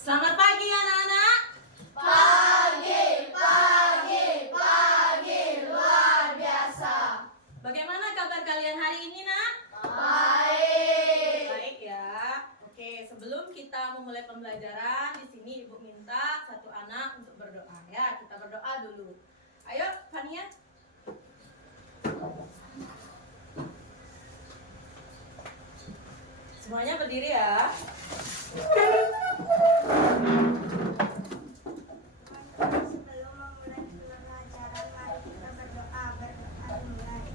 Selamat pagi anak-anak. Pagi, luar biasa. Bagaimana kabar kalian hari ini, Nak? Baik. Baik ya. Oke, sebelum kita memulai pembelajaran, di sini Ibu minta satu anak untuk berdoa ya. Kita berdoa dulu. Ayo, Fania. Semuanya berdiri ya. Sebelum memulai pelajaran, mari kita berdoa. Berdoa dimulai.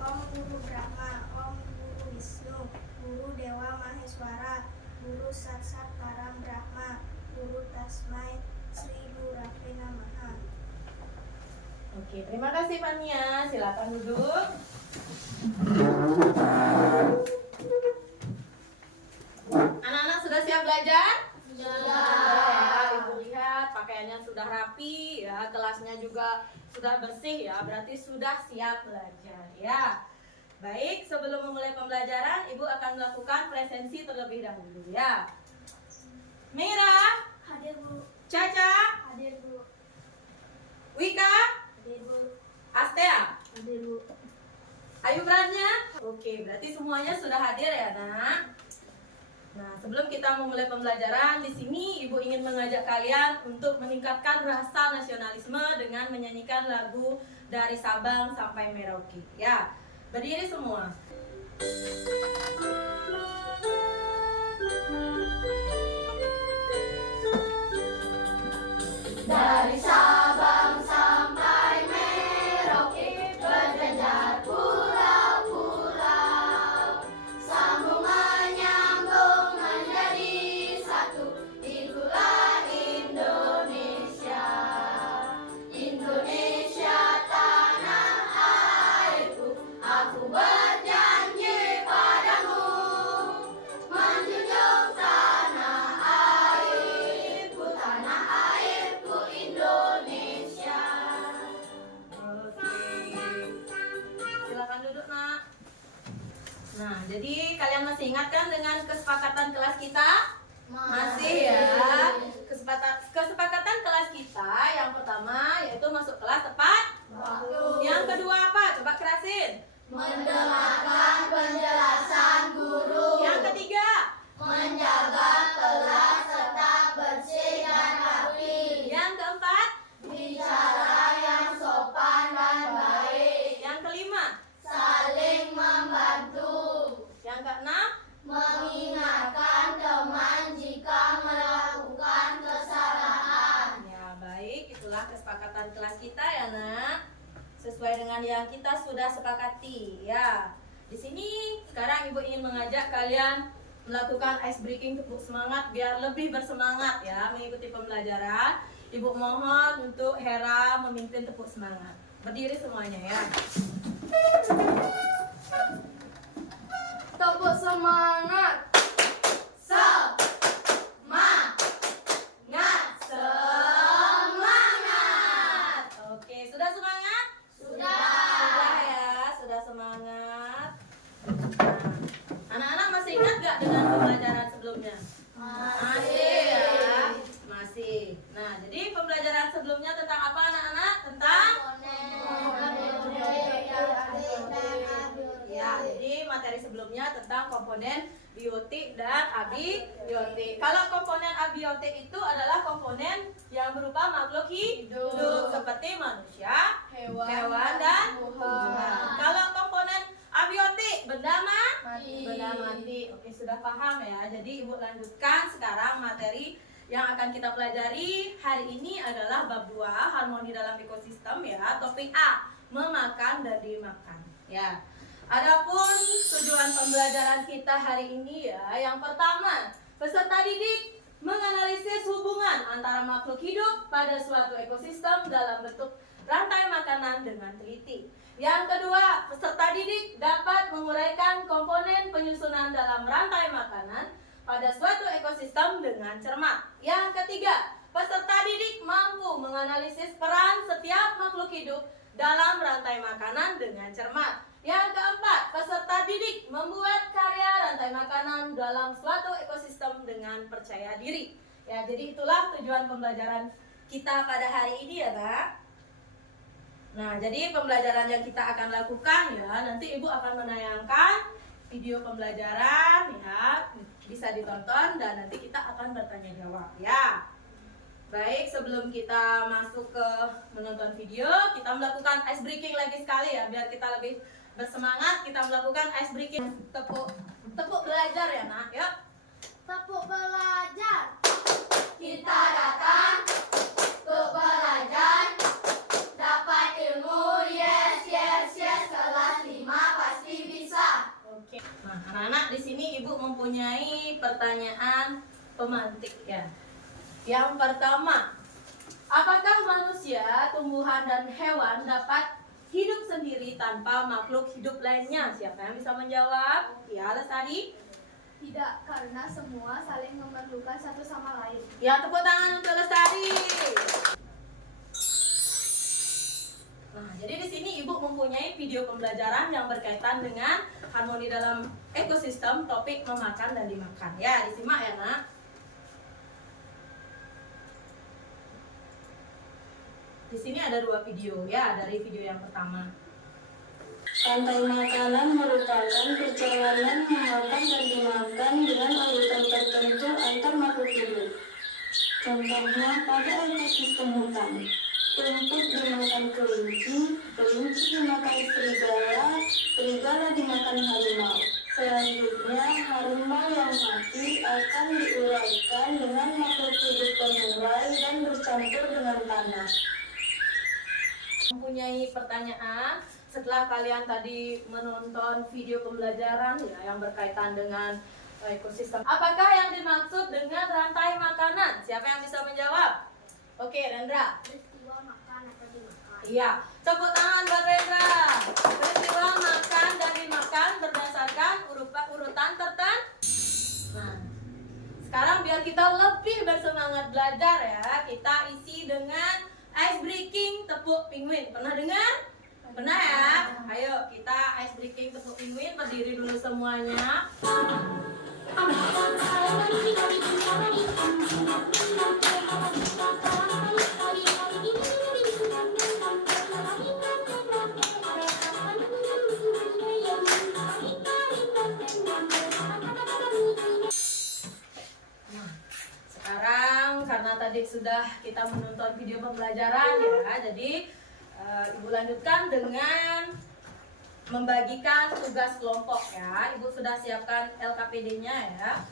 Om Guru Brahma, Om Guru Wisnu, Guru Dewa Maheswara, Guru Satsat Param Brahma, Guru Tasmai Sri Gurave Namaha. Oke, terima kasih Fania. Silakan duduk. Anak-anak sudah siap belajar? Ya, Ibu lihat pakaiannya sudah rapi ya, kelasnya juga sudah bersih ya, berarti sudah siap belajar ya. Baik, sebelum memulai pembelajaran, Ibu akan melakukan presensi terlebih dahulu ya. Mira, Hadir Bu, Caca, hadir Bu, Wika, hadir Bu, Astea, hadir Bu. ayo berannya. Oke, berarti semuanya sudah hadir ya, Nak. Nah, sebelum kita memulai pembelajaran, di sini Ibu ingin mengajak kalian untuk meningkatkan rasa nasionalisme dengan menyanyikan lagu dari Sabang sampai Merauke. Ya, berdiri semua. Dari Sabang sampai Merauke, berjejer pulau-pulau, sambung menyambung menjadi satu. Itulah Indonesia, Indonesia tanah airku. Aku berjanji padamu, menjunjung tanah airku, tanah airku Indonesia. Oke. Silakan duduk, Nak. Nah, jadi kalian masih ingat kan dengan kesepakatan kelas kita? Masih ya. Kesepakatan kelas kita yang pertama yaitu masuk kelas tepat Waktu. Yang kedua apa? Coba kerasin. Mendengarkan penjelasan guru. Yang ketiga. Menjaga kelas tetap bersih dan rapi. Yang keempat. Bicara yang sopan dan baik. Yang kelima. Saling membantu. Yang keenam. Mengingatkan teman jika melakukan kesalahan. Ya, baik, itulah kesepakatan kelas kita ya, Nak. Sesuai dengan yang kita sudah sepakati ya. Di sini sekarang Ibu ingin mengajak kalian melakukan ice breaking tepuk semangat biar lebih bersemangat ya mengikuti pembelajaran. Ibu mohon untuk Hera memimpin tepuk semangat. Berdiri semuanya ya. Tepuk semangat. Semangat. Oke, sudah semangat? Sudah. Sudah ya, sudah semangat. Nah, anak-anak masih ingat gak dengan pembelajaran sebelumnya? Masih ya, masih. Nah, jadi pembelajaran sebelumnya tentang apa anak-anak? Tentang ya, jadi materi sebelumnya tentang komponen biotik dan abiotik. Kalau komponen abiotik itu adalah komponen yang berupa makhluk hidup seperti manusia, hewan dan tumbuhan. Kalau komponen abiotik benda mati. Oke, sudah paham ya. Jadi Ibu lanjutkan sekarang materi yang akan kita pelajari hari ini adalah bab 2 harmoni dalam ekosistem ya. Topik A, memakan dan dimakan. Ya. Adapun tujuan pembelajaran kita hari ini ya, yang pertama, peserta didik menganalisis hubungan antara makhluk hidup pada suatu ekosistem dalam bentuk rantai makanan dengan teliti. Yang kedua, peserta didik dapat menguraikan komponen penyusunan dalam rantai makanan pada suatu ekosistem dengan cermat. Yang ketiga, peserta didik mampu menganalisis peran setiap makhluk hidup dalam rantai makanan dengan cermat. Yang keempat, peserta didik membuat karya rantai makanan dalam suatu ekosistem dengan percaya diri. Ya, jadi itulah tujuan pembelajaran kita pada hari ini ya, Nak. Nah, jadi pembelajaran yang kita akan lakukan ya, nanti Ibu akan menayangkan video pembelajaran ya, bisa ditonton dan nanti kita akan bertanya jawab ya. Baik, sebelum kita masuk ke menonton video, kita melakukan ice breaking lagi sekali ya, biar kita lebih bersemangat. Kita melakukan ice breaking, tepuk belajar ya, Nak. Yuk. Tepuk belajar. Kita datang untuk belajar, dapat ilmu, yes, yes, yes, kelas 5 pasti bisa. Oke. Nah, anak-anak di sini Ibu mempunyai pertanyaan pemantik ya. Yang pertama, apakah manusia, tumbuhan dan hewan dapat hidup sendiri tanpa makhluk hidup lainnya? Siapa yang bisa menjawab? Ya, Lestari. Tidak, karena semua saling memerlukan satu sama lain. Ya, tepuk tangan untuk Lestari. Nah, jadi di sini Ibu mempunyai video pembelajaran yang berkaitan dengan harmoni dalam ekosistem, topik memakan dan dimakan. Ya, disimak ya, Nak. Di sini ada 2 video ya, dari video yang pertama. Rantai makanan merupakan perjalanan memakan dan dimakan dengan urutan tertentu antar makhluk hidup. Contohnya pada ekosistem hutan, rumput dimakan kelinci, kelinci dimakan serigala, serigala dimakan harimau. Selanjutnya, harimau yang mati akan diuraikan dengan makhluk hidup pengurai dan bercampur dengan tanah. Mempunyai pertanyaan setelah kalian tadi menonton video pembelajaran ya yang berkaitan dengan ekosistem. Apakah yang dimaksud dengan rantai makanan? Siapa yang bisa menjawab? Oke, Rendra. Peristiwa makan atau dimakan. Iya, tepuk tangan buat Rendra. Peristiwa makan dan dimakan berdasarkan urutan tertentu. Nah, sekarang biar kita lebih bersemangat belajar ya, kita isi dengan ice breaking tepuk penguin. Pernah dengar? Pernah ya? Ayo kita ice breaking tepuk penguin. Berdiri dulu semuanya. Sekarang karena tadi sudah kita menonton video pembelajaran ya, jadi Ibu lanjutkan dengan membagikan tugas kelompok ya. Ibu sudah siapkan LKPD-nya ya.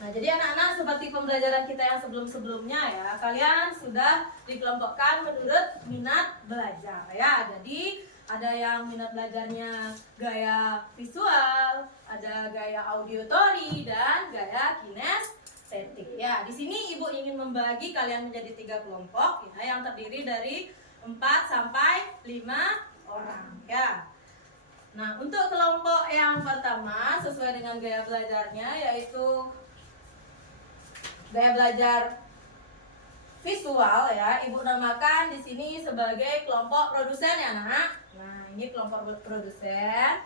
Nah, jadi anak-anak seperti pembelajaran kita yang sebelum-sebelumnya ya, kalian sudah dikelompokkan menurut minat belajar ya. Jadi ada yang minat belajarnya gaya visual, ada gaya auditory dan gaya kinestetik. Ya, di sini Ibu ingin membagi kalian menjadi 3 kelompok ya, yang terdiri dari 4 sampai 5 orang ya. Nah, untuk kelompok yang pertama sesuai dengan gaya belajarnya yaitu gaya belajar visual ya, Ibu namakan di sini sebagai kelompok produsen ya, Nak. Nah, ini kelompok produsen.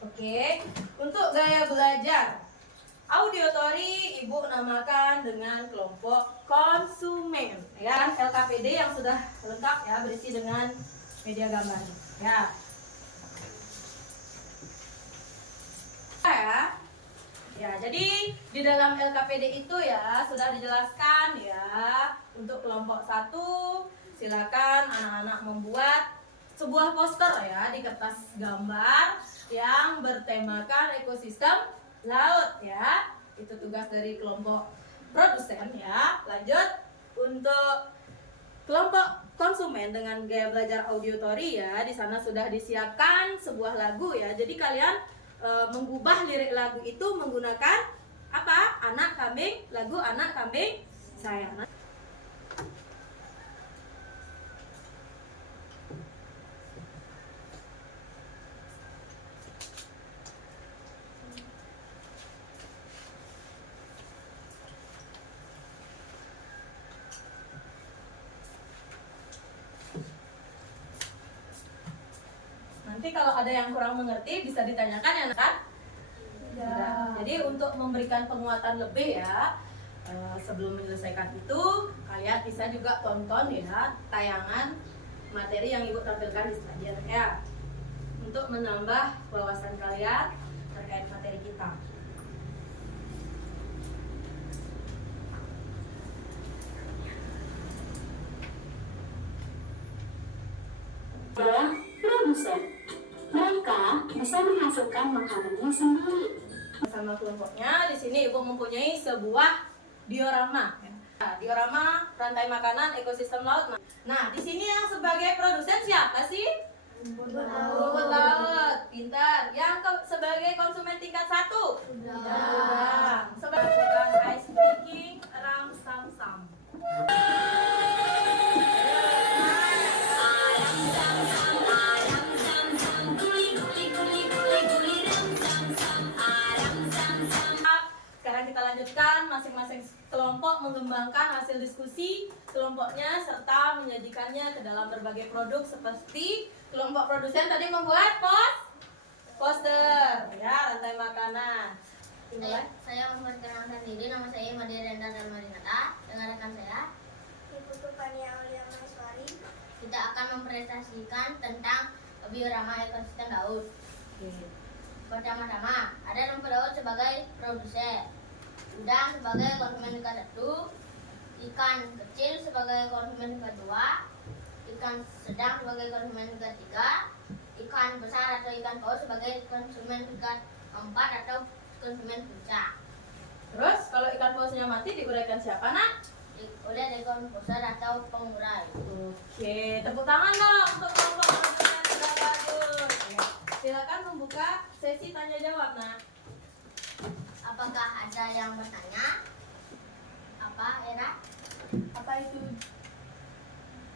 Oke. Untuk gaya belajar auditory, Ibu namakan dengan kelompok konsumen ya. LKPD yang sudah lengkap ya, berisi dengan media gambar ya. Ya, jadi di dalam LKPD itu ya sudah dijelaskan ya. Untuk kelompok 1 silakan anak-anak membuat sebuah poster ya di kertas gambar yang bertemakan ekosistem laut ya. Itu tugas dari kelompok produsen ya. Lanjut untuk kelompok konsumen dengan gaya belajar auditory ya. Di sana sudah disiapkan sebuah lagu ya. Jadi kalian mengubah lirik lagu itu menggunakan apa? Anak kambing, lagu anak kambing saya. Nanti kalau ada yang kurang mengerti bisa ditanyakan ya, kan? Jadi untuk memberikan penguatan lebih ya, sebelum menyelesaikan itu kalian bisa juga tonton ya tayangan materi yang ibu tampilkan di slide ya, untuk menambah wawasan kalian terkait materi kita. Adalah produsen. Mereka bisa menghasilkan makanannya sendiri. Bersama kelompoknya, di sini ibu mempunyai sebuah diorama. Nah, diorama rantai makanan ekosistem laut. Nah, di sini yang sebagai produsen siapa sih? Rumput laut. Pintar. Yang sebagai konsumen tingkat 1? Udang. Sebagai ice breaking ramsam-sam. Sekarang kita lanjutkan, masing-masing kelompok mengembangkan hasil diskusi kelompoknya serta menyajikannya ke dalam berbagai produk seperti kelompok produsen tadi membuat poster ya, rantai makanan. Dimulai. Saya memperkenalkan diri, nama saya Made Renda Dalmarinata. Dengan rekan saya, Ibu Tupania Aulia Maheswari. kita akan mempresentasikan tentang biorama ekosistem laut. Pertama-tama, ada rumput laut sebagai produsen, udang sebagai konsumen tingkat 1, ikan kecil sebagai konsumen tingkat 2, ikan sedang sebagai konsumen tingkat 3, ikan besar atau ikan paus sebagai konsumen tingkat 4 atau konsumen puncak. Terus kalau ikan pausnya mati diuraikan siapa nak? Oleh dekomposer atau pengurai. Oke, tepuk tangan dong untuk kelompok produsen yang sudah bagus. Ya. Silakan membuka sesi tanya jawab nak. Apakah ada yang bertanya? Apa, Era? Apa itu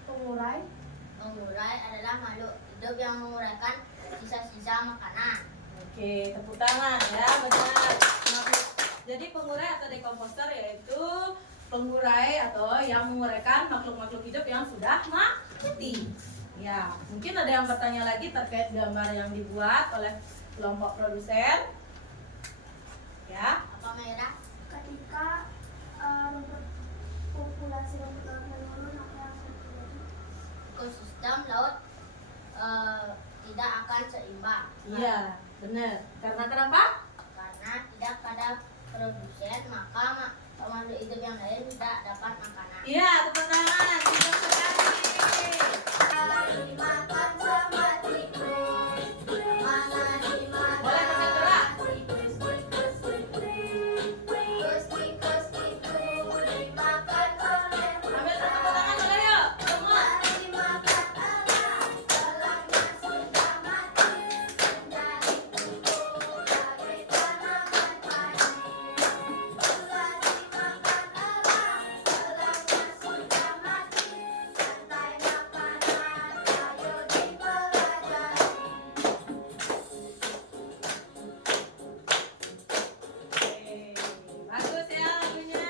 pengurai? Pengurai adalah makhluk hidup yang menguraikan sisa-sisa makanan. Oke, tepuk tangan ya, benar. Jadi pengurai atau dekomposer yaitu pengurai atau yang menguraikan makhluk-makhluk hidup yang sudah mati. Ya, mungkin ada yang bertanya lagi terkait gambar yang dibuat oleh kelompok produsen. Ya, Apa, Merah? Ketika populasi rumput laut menurun, apa yang terjadi? Ekosistem laut tidak akan seimbang. iya, benar. Karena kenapa? Karena tidak pada produsen, maka makhluk hidup yang lain tidak dapat makanan. Iya, tepuk tangan. Tidak sekali. Dimakan sama tikus, mana dimakan Boleh pakai gerak. tikus, tikus dimakan oleh Ambil tepuk tangan boleh yuk. Semua. dimakan elang, elangnya sudah mati, menjadi kuku bagai tanaman padi. Sudah dimakan elang, elangnya sudah mati, rantai makanan, ayo dipelajari. Oke, bagus ya lagunya.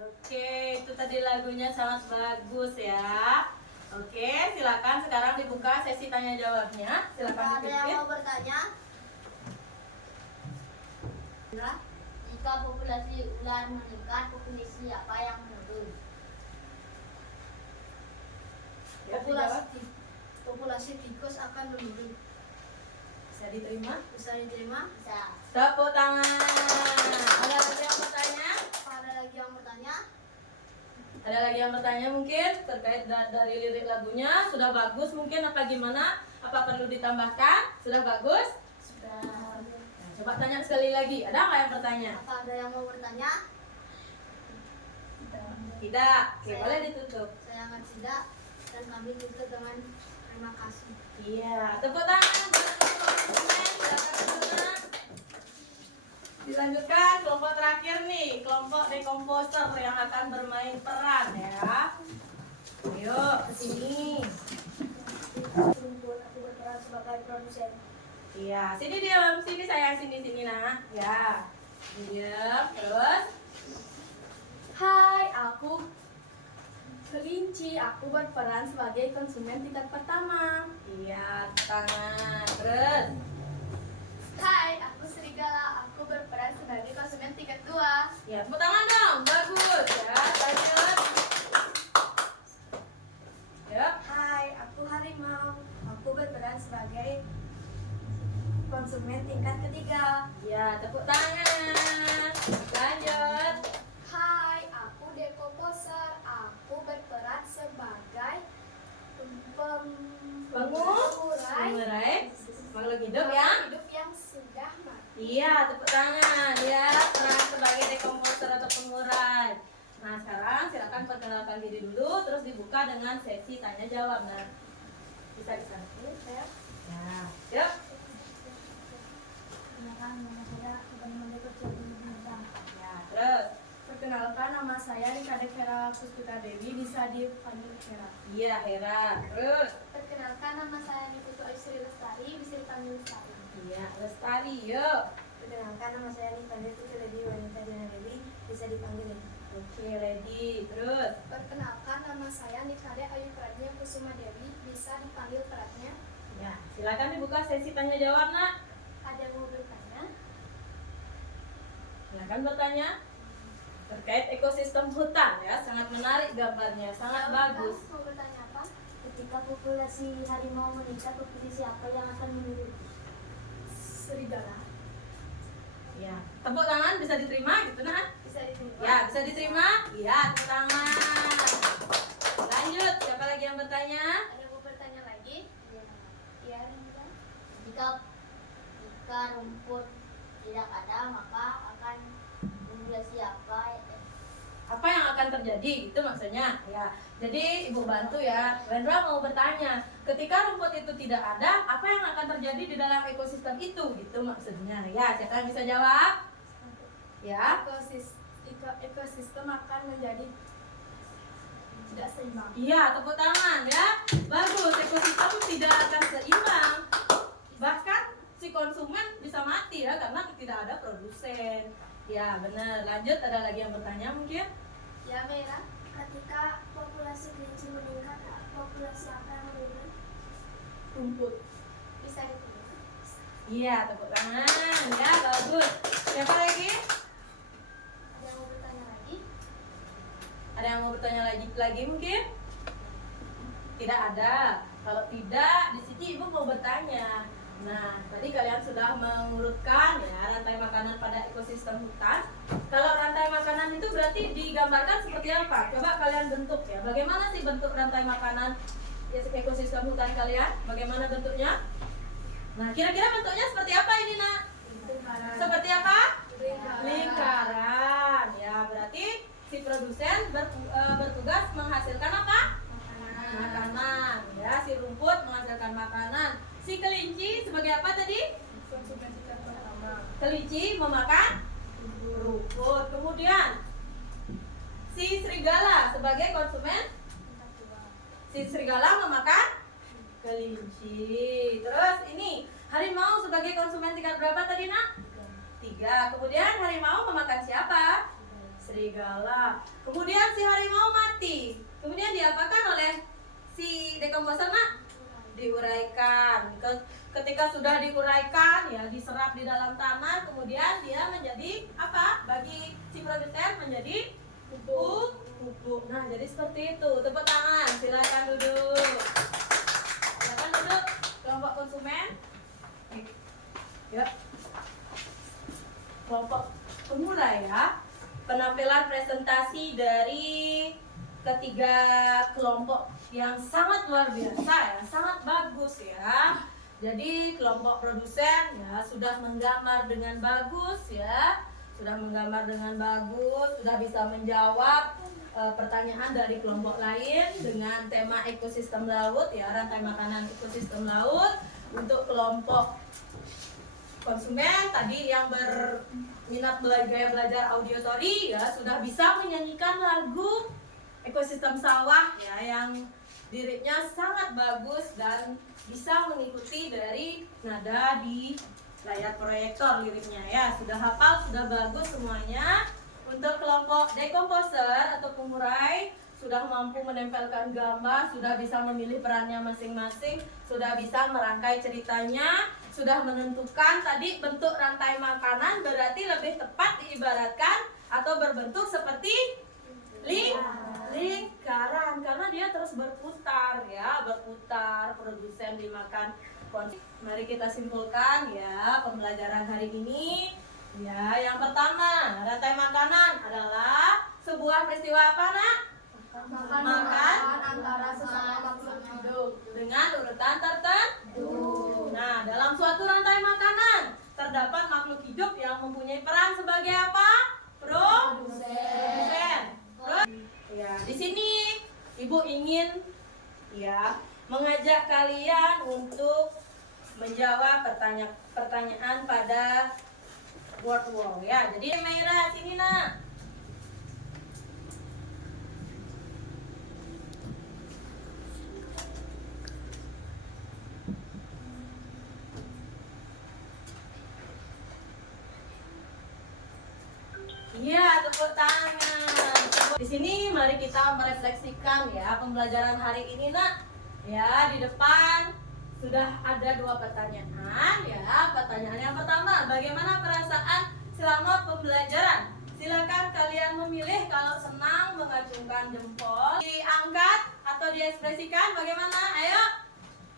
Oke, itu tadi lagunya sangat bagus ya. Oke, silakan sekarang dibuka sesi tanya jawabnya. Silakan Ada yang dipimpin. mau bertanya? Jika populasi ular meningkat, populasi apa yang menurun? Ya, dijawab. Populasi tikus akan menurun. Bisa diterima? Bisa diterima? Bisa. Tepuk tangan. Ada lagi yang bertanya? Apa ada lagi yang bertanya? Ada lagi yang bertanya mungkin terkait dari lirik lagunya sudah bagus mungkin apa gimana? Apa perlu ditambahkan? Sudah bagus? Sudah. Nah, coba tanya sekali lagi. Ada nggak yang bertanya? Apa ada yang mau bertanya? Tidak. Oke, boleh ditutup. Saya akan tidak dan kami tutup dengan terima kasih. Iya, tepuk tangan. Silakan. Dilanjutkan kelompok terakhir nih, kelompok dekomposer yang akan bermain peran ya. Ayo ke sini. Rumput, aku berperan sebagai produsen. Iya, sini diam, sini sayang, sini nah. Ya, diam. Terus, Hai, aku Kelinci. Aku berperan sebagai konsumen tingkat pertama. iya, tangan. Terus, Hai, aku konsumen tingkat ketiga. Ya, tepuk tangan. Lanjut. Hai, aku Deko Poser. Aku berperan sebagai Pengurai makhluk hidup ya. hidup yang sudah mati. Iya, tepuk tangan. Ya, peran sebagai dekomposer atau pengurai. Nah, sekarang silakan perkenalkan diri dulu, terus dibuka dengan sesi tanya jawab. Nah, bisa di sana. Saya Nah, yuk. Perkenalkan, nama saya Iban Kecil Bintang. Ya, terus. Perkenalkan, nama saya Rika Vera Puspita Dewi, bisa dipanggil Vera. Iya, Hera. Terus. Perkenalkan, nama saya Niputu Aisri Lestari, bisa dipanggil Lestari. Iya, Lestari. Yuk. Perkenalkan, nama saya Nifanda Tuti Lady Wanita Dina Dewi, bisa dipanggil Lady. Oke, Lady. Terus. Perkenalkan, nama saya Nikade Ayu Pradnya Kusuma Dewi, bisa dipanggil Pradnya. Ya, silakan dibuka sesi tanya jawab, Nak. Ada yang mau bertanya? Silakan bertanya terkait ekosistem hutan ya, sangat menarik gambarnya, sangat bagus. Mau bertanya apa? Ketika populasi harimau meningkat, populasi apa yang akan menurun? Serigala. Ya, tepuk tangan bisa diterima gitu nah. Bisa diterima. Ya, bisa diterima? Iya, tepuk tangan. Lanjut, siapa lagi yang bertanya? Ada yang mau bertanya lagi? Iya, Rinda. Jika rumput tidak ada, maka akan populasi apa? Apa yang akan terjadi? Itu maksudnya. Ya, jadi Ibu bantu ya. Wendra mau bertanya, ketika rumput itu tidak ada, apa yang akan terjadi di dalam ekosistem itu? Gitu maksudnya. Ya, siapa yang bisa jawab? Ya. Ekosistem akan menjadi tidak seimbang. Iya, tepuk tangan ya. Bagus, ekosistem tidak akan seimbang. Bahkan si konsumen bisa mati ya karena tidak ada produsen. Ya, benar. Lanjut, ada lagi yang bertanya mungkin? Ya, Mera. Ketika populasi kelinci meningkat, populasi apa yang menurun? Rumput. Bisa diterima. Iya, tepuk tangan. Ya, bagus. Siapa lagi? Ada yang mau bertanya lagi? Ada yang mau bertanya lagi mungkin? Tidak ada. Kalau tidak, di sini Ibu mau bertanya. Nah, tadi kalian sudah mengurutkan ya rantai makanan pada ekosistem hutan. Kalau rantai makanan itu berarti digambarkan seperti apa? Coba kalian bentuk ya. Bagaimana sih bentuk rantai makanan ya, ekosistem hutan kalian? Bagaimana bentuknya? Nah, kira-kira bentuknya seperti apa ini, Nak? Seperti apa? Lingkaran. Ya, berarti si produsen bertugas menghasilkan apa? Makanan. Ya, si rumput menghasilkan makanan. Si kelinci sebagai apa tadi? Konsumen tingkat pertama. Kelinci memakan rumput. Kemudian si serigala sebagai konsumen. Tingkat dua. Si serigala memakan kelinci. Terus ini harimau sebagai konsumen tingkat berapa tadi, Nak? 3. Kemudian harimau memakan siapa? Serigala. Kemudian si harimau mati. Kemudian diapakan oleh si dekomposer, Nak? Diuraikan. Ketika sudah diuraikan ya diserap di dalam tanah, kemudian dia menjadi apa? Bagi si produsen menjadi pupuk. Nah, jadi seperti itu. Tepuk tangan. Silakan duduk. Silakan duduk. Kelompok konsumen. Ya. Kelompok pemula ya. Penampilan presentasi dari ketiga kelompok yang sangat luar biasa ya, sangat bagus ya. Jadi kelompok produsen ya sudah menggambar dengan bagus ya, sudah menggambar dengan bagus, sudah bisa menjawab pertanyaan dari kelompok lain dengan tema ekosistem laut ya, rantai makanan ekosistem laut. Untuk kelompok konsumen tadi yang berminat belajar audiotori ya sudah bisa menyanyikan lagu ekosistem sawah ya yang liriknya sangat bagus dan bisa mengikuti dari nada di layar proyektor liriknya ya. Sudah hafal, sudah bagus semuanya. Untuk kelompok dekomposer atau pengurai sudah mampu menempelkan gambar, sudah bisa memilih perannya masing-masing, sudah bisa merangkai ceritanya, sudah menentukan tadi bentuk rantai makanan berarti lebih tepat diibaratkan atau berbentuk seperti lingkaran karena dia terus berputar ya, berputar, produsen dimakan Mari kita simpulkan ya pembelajaran hari ini. Ya, yang pertama, rantai makanan adalah sebuah peristiwa apa, Nak? Makan antara sesama makhluk hidup. dengan urutan tertentu. Nah, dalam suatu rantai makanan terdapat makhluk hidup yang mempunyai peran sebagai apa? Produsen. Ya, di sini Ibu ingin ya mengajak kalian untuk menjawab pertanyaan pada word wall ya. Jadi Meira sini, Nak. Iya, tepuk tangan. Di sini mari kita merefleksikan ya pembelajaran hari ini, Nak. Ya, di depan sudah ada 2 pertanyaan ya. Pertanyaan yang pertama, bagaimana perasaan selama pembelajaran? Silakan kalian memilih kalau senang mengacungkan jempol, diangkat atau diekspresikan bagaimana? Ayo.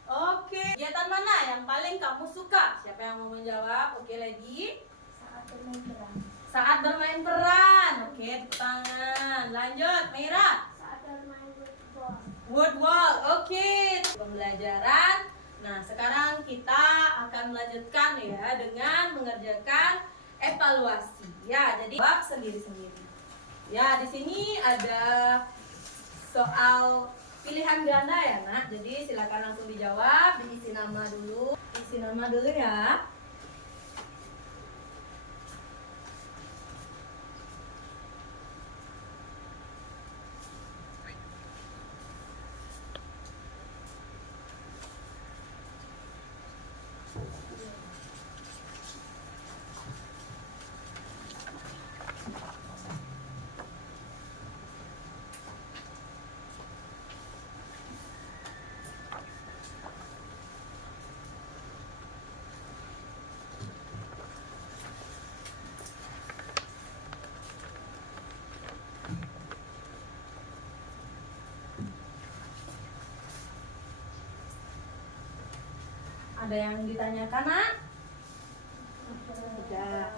Oke. Kegiatan mana yang paling kamu suka? Siapa yang mau menjawab? Oke, Lady. Saat bermain peran. Saat bermain peran. Oke, tepuk tangan. Lanjut, Meira. Saat bermain football. Word wall. Oke. Pembelajaran. Nah, sekarang kita akan melanjutkan ya dengan mengerjakan evaluasi. Ya, jadi jawab sendiri-sendiri. Ya, di sini ada soal pilihan ganda ya, Nak. Jadi silakan langsung dijawab, diisi nama dulu. Isi nama dulu ya. Ada yang ditanyakan, Nak? Tidak.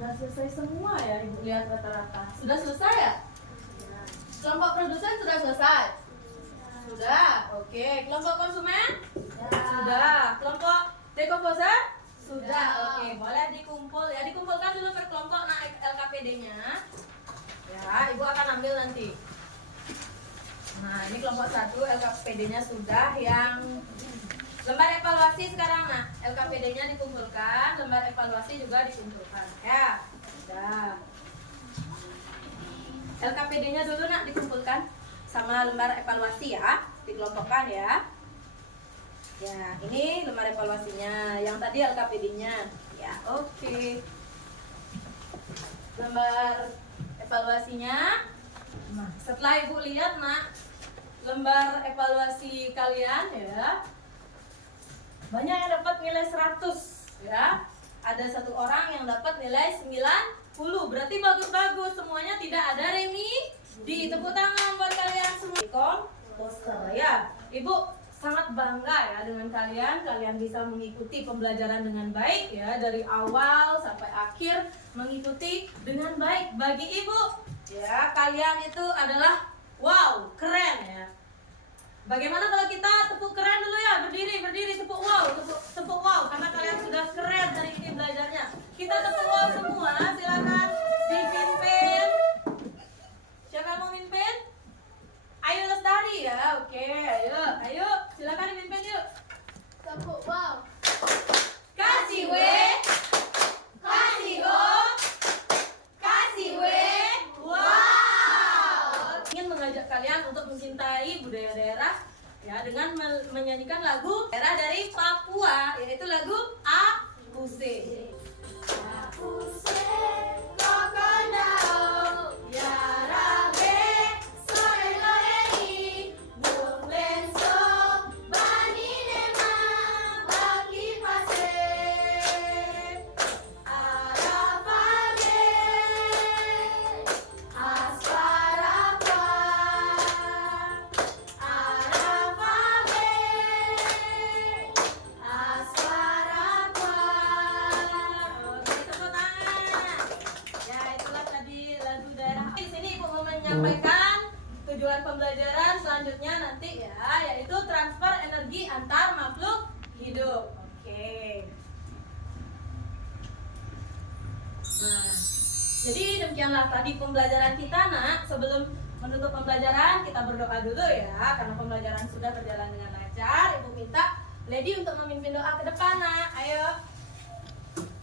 Sudah selesai semua ya, Ibu lihat rata-rata. Sudah selesai ya? Kelompok produsen sudah selesai? Sudah. Oke. Kelompok konsumen? Sudah. Kelompok dekomposer? Sudah. Oke. Boleh dikumpul ya. Dikumpulkan dulu per kelompok naik LKPD-nya. Ya, Ibu akan ambil nanti. Nah, ini kelompok 1 LKPD-nya sudah. Yang lembar evaluasi sekarang, nah LKPD-nya dikumpulkan, lembar evaluasi juga dikumpulkan. Ya, sudah. LKPD-nya dulu, Nak, dikumpulkan sama lembar evaluasi ya, dikelompokkan ya. Ya, ini lembar evaluasinya, yang tadi LKPD-nya. Ya, oke. Lembar evaluasinya. Nah, setelah Ibu lihat, Nak, lembar evaluasi kalian ya. Banyak yang dapat nilai 100 ya. Ada 1 orang yang dapat nilai 90. Berarti bagus-bagus. Semuanya tidak ada remi. Di tepuk tangan buat kalian semua. Komposer ya. Ibu sangat bangga ya dengan kalian. Kalian bisa mengikuti pembelajaran dengan baik ya, dari awal sampai akhir mengikuti dengan baik. Bagi ibu ya, kalian itu adalah wow, keren ya. Bagaimana kalau kita tepuk keren dulu ya, berdiri tepuk wow karena kalian sudah keren hari ini belajarnya. Kita tepuk wow semua, silakan dipimpin. Siapa yang mau mimpin? Ayo Lestari ya, oke, ayo, silakan dipimpin yuk. Tepuk wow. Kasih W, kasih O, kasih W, wow. Ingin mengajak kalian untuk mencintai budaya daerah ya dengan menyanyikan lagu daerah dari Papua, yaitu lagu Akuse. Akuse, kokondao, yarabe, sore lorei, bumbenso, baninema, baki pase, arafage, asparapa, arafage, asparapa. Oke, tepuk tangan. Ya, itulah tadi lagu daerah. Di sini Ibu mau menyampaikan tujuan pembelajaran selanjutnya nanti ya, yaitu transfer energi antar makhluk hidup. Oke. Nah, jadi demikianlah tadi pembelajaran kita, Nak. Sebelum menutup pembelajaran, kita berdoa dulu ya, karena pembelajaran sudah berjalan dengan lancar. Ibu minta Lady untuk memimpin doa ke depan, Nak. Ayo.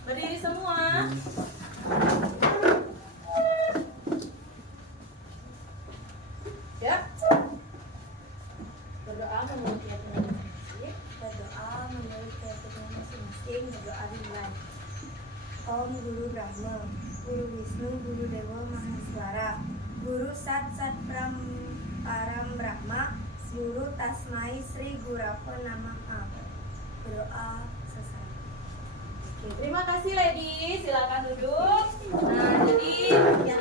Berdiri semua. Ya. Berdoa menurut keyakinan masing-masing. Berdoa menurut keyakinan masing-masing. Berdoa dimulai. Om Guru Brahma, Guru Wisnu, Guru Dewa Maheswara, Guru Sat Sat Param Brahma, Guru Tasmai Sri Gurapa Namaha. Berdoa selesai. Oke, terima kasih Lady. Silakan duduk. Nah, jadi yang